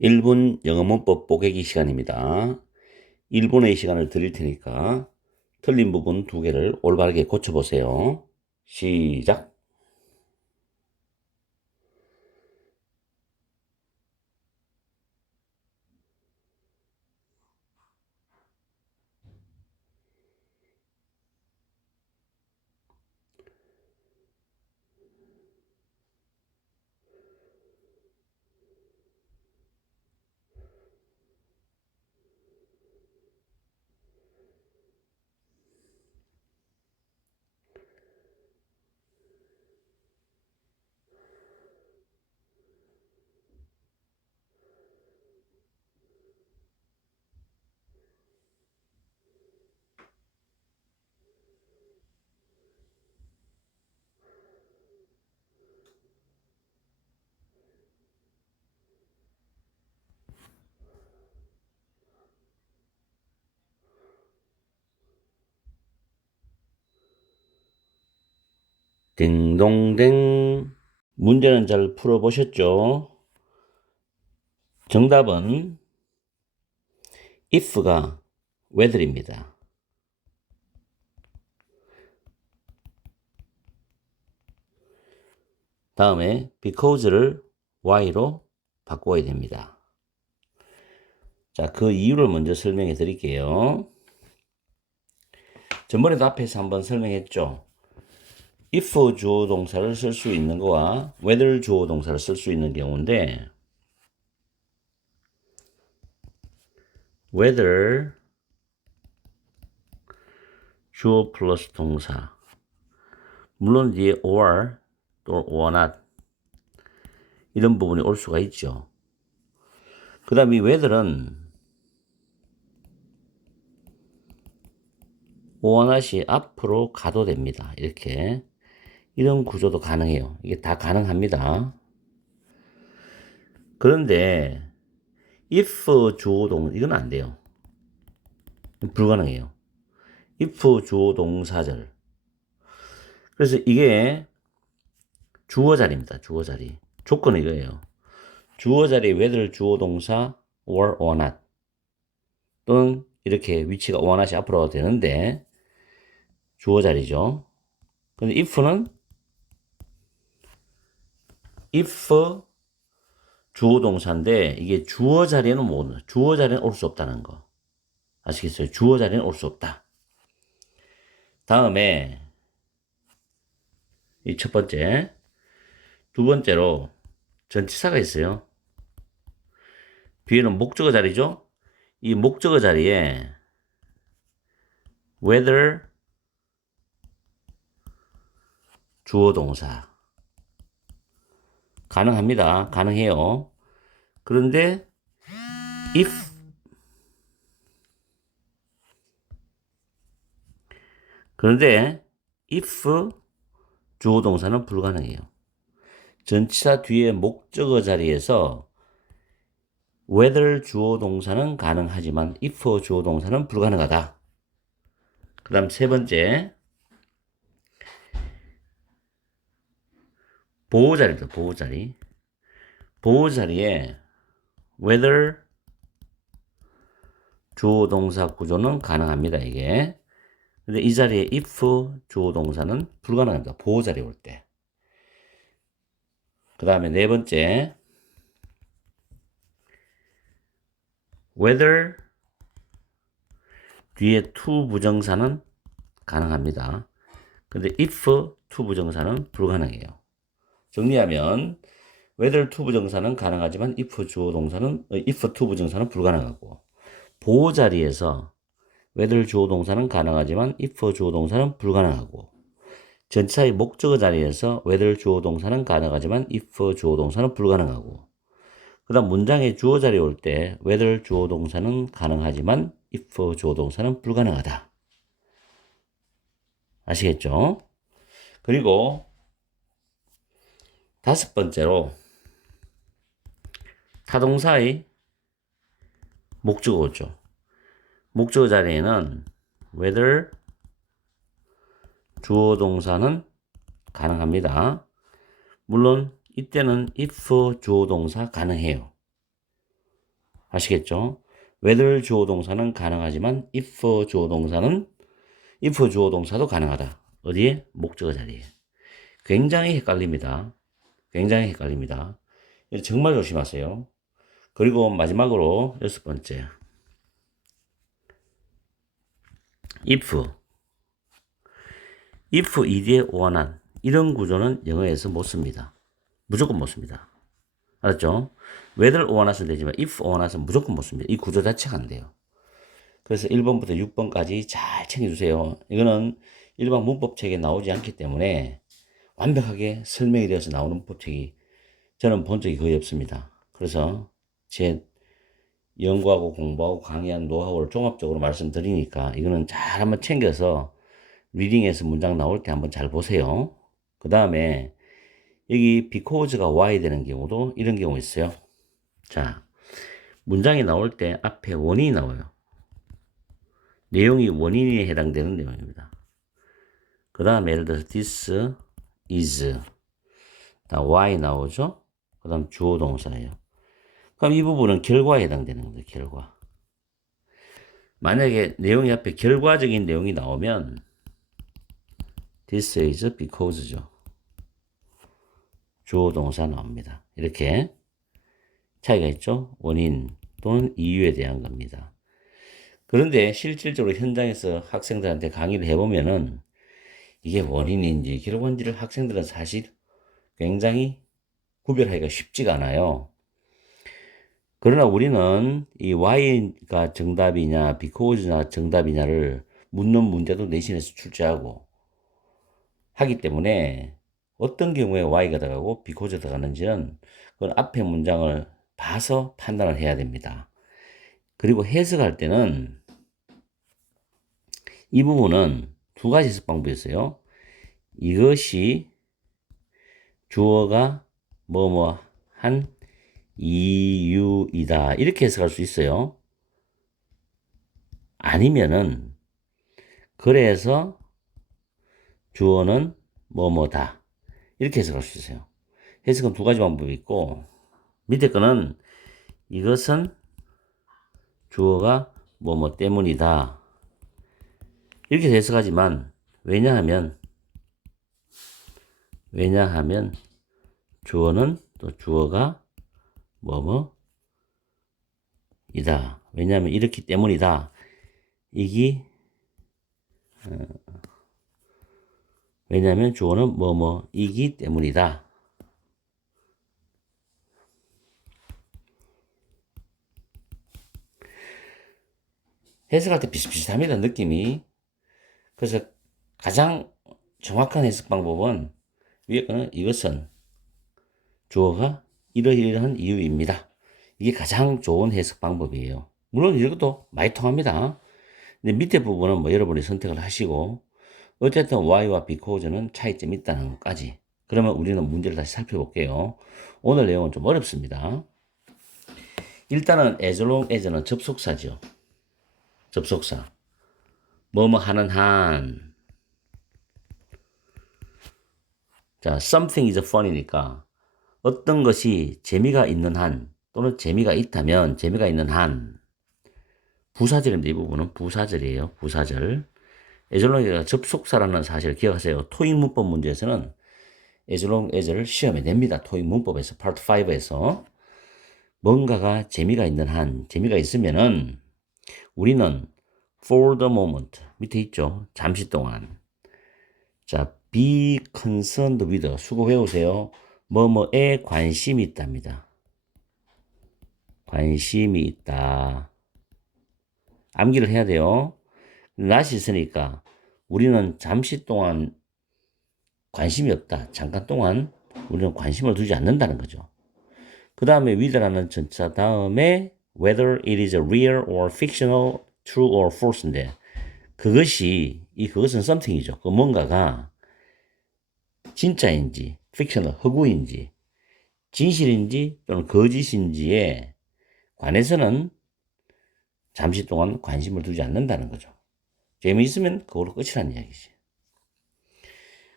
1분 영어 문법 뽀개기 시간입니다. 1분의 시간을 드릴 테니까 틀린 부분 2개를 올바르게 고쳐보세요. 시작. 딩동댕. 문제는 잘 풀어보셨죠? 정답은 if가 whether입니다. 다음에 because를 why로 바꿔야 됩니다. 자, 그 이유를 먼저 설명해 드릴게요. 전번에도 앞에서 한번 설명했죠. if 주어 동사를 쓸 수 있는 거와 whether 주어 동사를 쓸 수 있는 경우인데, whether 주어 플러스 동사, 물론 뒤에 or 또 or not 이런 부분이 올 수가 있죠. 그 다음에 이 whether은 or not이 앞으로 가도 됩니다. 이렇게 이런 구조도 가능해요. 이게 다 가능합니다. 그런데 if 주어 동사 이건 안 돼요. 불가능해요. if 주어 동사절. 그래서 이게 주어 자리입니다. 주어 자리. 조건은 이거예요. 주어 자리 whether 주어 동사 or not 또는 이렇게 위치가 or not이 앞으로 가도 되는데 주어 자리죠. 근데 if는 if 주어 동사인데 이게 주어 자리에는 못 올. 주어 자리는 올 수 없다는 거. 아시겠어요? 주어 자리는 올 수 없다. 다음에 이 첫 번째, 두 번째로 전치사가 있어요. 뒤에는 목적어 자리죠. 이 목적어 자리에 whether 주어 동사 가능합니다. 가능해요. 그런데 if 주어 동사는 불가능해요. 전치사 뒤에 목적어 자리에서 whether 주어 동사는 가능하지만 if 주어 동사는 불가능하다. 그 다음 세 번째, 보호자리입니다. 보호자리. 보호자리에 whether 주어 동사 구조는 가능합니다. 이게. 근데 이 자리에 if 주어 동사는 불가능합니다. 보호자리 올 때. 그 다음에 네 번째, whether 뒤에 to 부정사는 가능합니다. 근데 if to 부정사는 불가능해요. 정리하면 whether to 부정사는 가능하지만 if 주어 동사는 if to 부정사는 불가능하고, 보호 자리에서 whether 주어 동사는 가능하지만 if 주어 동사는 불가능하고, 전치사의 목적어 자리에서 whether 주어 동사는 가능하지만 if 주어 동사는 불가능하고, 그 다음 문장의 주어 자리에 올 때 whether 주어 동사는 가능하지만 if 주어 동사는 불가능하다. 아시겠죠? 그리고 다섯 번째로 타동사의 목적어죠. 목적어 자리에는 whether 주어 동사는 가능합니다. 물론 이때는 if 주어 동사 가능해요. 아시겠죠? whether 주어 동사는 가능하지만 if 주어 동사도 가능하다. 어디에? 목적어 자리에. 굉장히 헷갈립니다. 굉장히 헷갈립니다. 정말 조심하세요. 그리고 마지막으로 6번째. if ed에 오한한 이런 구조는 영어에서 못 씁니다. 무조건 못 씁니다. 알았죠? whether 오한하면 되지만 if 오한하면 무조건 못 씁니다. 이 구조 자체가 안 돼요. 그래서 1번부터 6번까지 잘 챙겨주세요. 이거는 일반 문법책에 나오지 않기 때문에 완벽하게 설명이 되어서 나오는 문법책이 저는 본 적이 거의 없습니다. 그래서 제 연구하고 공부하고 강의한 노하우를 종합적으로 말씀드리니까 이거는 잘 한번 챙겨서 리딩에서 문장 나올 때 한번 잘 보세요. 그 다음에 여기 because가 why 되는 경우도 이런 경우 있어요. 자, 문장이 나올 때 앞에 원인이 나와요. 내용이 원인에 해당되는 내용입니다. 그 다음에 예를 들어서 this is why 나오죠. 그 다음 주어 동사예요. 그럼 이 부분은 결과에 해당되는 겁니다. 결과. 만약에 내용이 앞에 결과적인 내용이 나오면 this is because죠. 주어 동사 나옵니다. 이렇게 차이가 있죠. 원인 또는 이유에 대한 겁니다. 그런데 실질적으로 현장에서 학생들한테 강의를 해보면은 이게 원인인지 결과인지를 학생들은 사실 굉장히 구별하기가 쉽지가 않아요. 그러나 우리는 이 why가 정답이냐 because나 정답이냐를 묻는 문제도 내신에서 출제하고 하기 때문에 어떤 경우에 why가 들어가고 because가 들어가는지는 그건 앞에 문장을 봐서 판단을 해야 됩니다. 그리고 해석할 때는 이 부분은 두 가지 해석 방법이 있어요. 이것이 주어가 뭐뭐 한 이유이다. 이렇게 해석할 수 있어요. 아니면은 그래서 주어는 뭐뭐다. 이렇게 해석할 수 있어요. 해석은 두 가지 방법이 있고 밑에 거는 이것은 주어가 뭐뭐 때문이다. 이렇게 해석하지만 왜냐하면 주어는 또 주어가 뭐뭐이다. 왜냐하면 이렇기 때문이다. 왜냐하면 주어는 뭐뭐이기 때문이다. 해석할 때 비슷비슷합니다. 느낌이. 그래서 가장 정확한 해석 방법은 위에 거는 이것은 주어가 이러이러한 이유입니다. 이게 가장 좋은 해석 방법이에요. 물론 이것도 많이 통합니다. 근데 밑에 부분은 뭐 여러분이 선택을 하시고 어쨌든 why와 because는 차이점이 있다는 것까지. 그러면 우리는 문제를 다시 살펴볼게요. 오늘 내용은 좀 어렵습니다. 일단은 as long as는 접속사죠. 접속사. 뭐뭐 하는 한. 자, something is fun이니까 어떤 것이 재미가 있는 한 또는 재미가 있다면 재미가 있는 한. 부사절입니다. 이 부분은 부사절이에요. 부사절. as long as가 접속사라는 사실을 기억하세요. 토익 문법 문제에서는 as long as를 시험에 냅니다. 토익 문법에서 파트 5에서 뭔가가 재미가 있는 한, 재미가 있으면은 우리는 for the moment 밑에 있죠. 잠시 동안. 자, be concerned with 수고 외우세요. 뭐뭐에 관심이 있답니다. 관심이 있다. 암기를 해야 돼요. 낫이 있으니까 우리는 잠시 동안 관심이 없다. 잠깐 동안 우리는 관심을 두지 않는다는 거죠. 그 다음에 with라는 전차 다음에 whether it is real or fictional, true or false인데 그것은 something이죠. 그 뭔가가 진짜인지 fictional, 허구인지 진실인지 또는 거짓인지에 관해서는 잠시 동안 관심을 두지 않는다는 거죠. 재미있으면 그걸로 끝이라는 이야기지.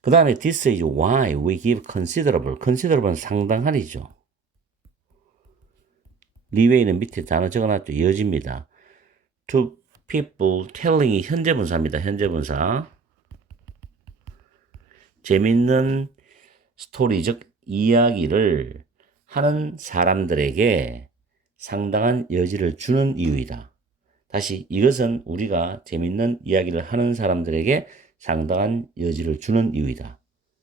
그 다음에 this is why we give considerable. considerable은 상당한이죠. 리웨이는 밑에 단어 적어놨죠. 여지입니다. to people telling이 현재 분사입니다. 현재 분사. 재밌는 스토리, 즉 이야기를 하는 사람들에게 상당한 여지를 주는 이유이다. 다시 이것은 우리가 재밌는 이야기를 하는 사람들에게 상당한 여지를 주는 이유이다.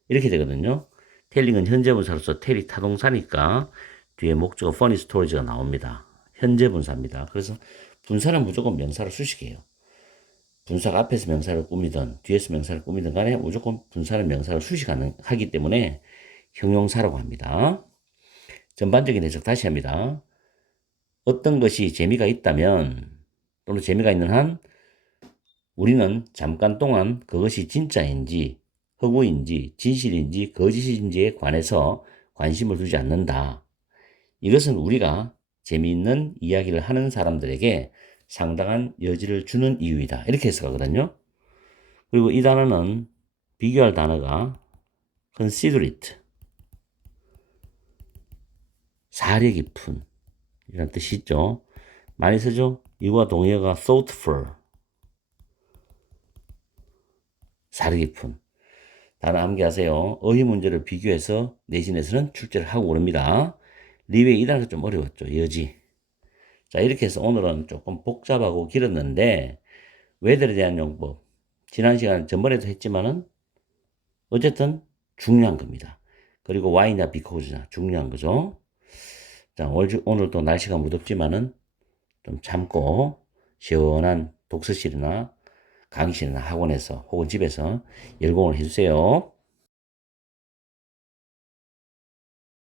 이렇게 되거든요. 텔링은 현재 분사로서 텔이 타동사니까 뒤에 목적어 funny stories가 나옵니다. 현재 분사입니다. 그래서 분사는 무조건 명사로 수식해요. 분사가 앞에서 명사를 꾸미든 뒤에서 명사를 꾸미든 간에 무조건 분사는 명사로 수식하기 때문에 형용사라고 합니다. 전반적인 해석 다시 합니다. 어떤 것이 재미가 있다면 또는 재미가 있는 한 우리는 잠깐 동안 그것이 진짜인지 허구인지 진실인지 거짓인지에 관해서 관심을 두지 않는다. 이것은 우리가 재미있는 이야기를 하는 사람들에게 상당한 여지를 주는 이유이다. 이렇게 해석하거든요. 그리고 이 단어는 비교할 단어가 considerate, 사려 깊은 이런 뜻이 있죠. 많이 쓰죠. 이와 동의어가 thoughtful, 사려 깊은. 단어 암기하세요. 어휘 문제를 비교해서 내신에서는 출제를 하고 오릅니다. 리웨이 이 단어가 좀 어려웠죠. 여지. 자, 이렇게 해서 오늘은 조금 복잡하고 길었는데 whether에 대한 용법 지난 시간 전번에도 했지만은 어쨌든 중요한 겁니다. 그리고 why냐 because냐 중요한 거죠. 자, 오늘도 날씨가 무덥지만은 좀 참고 시원한 독서실이나 강의실이나 학원에서 혹은 집에서 열공을 해주세요.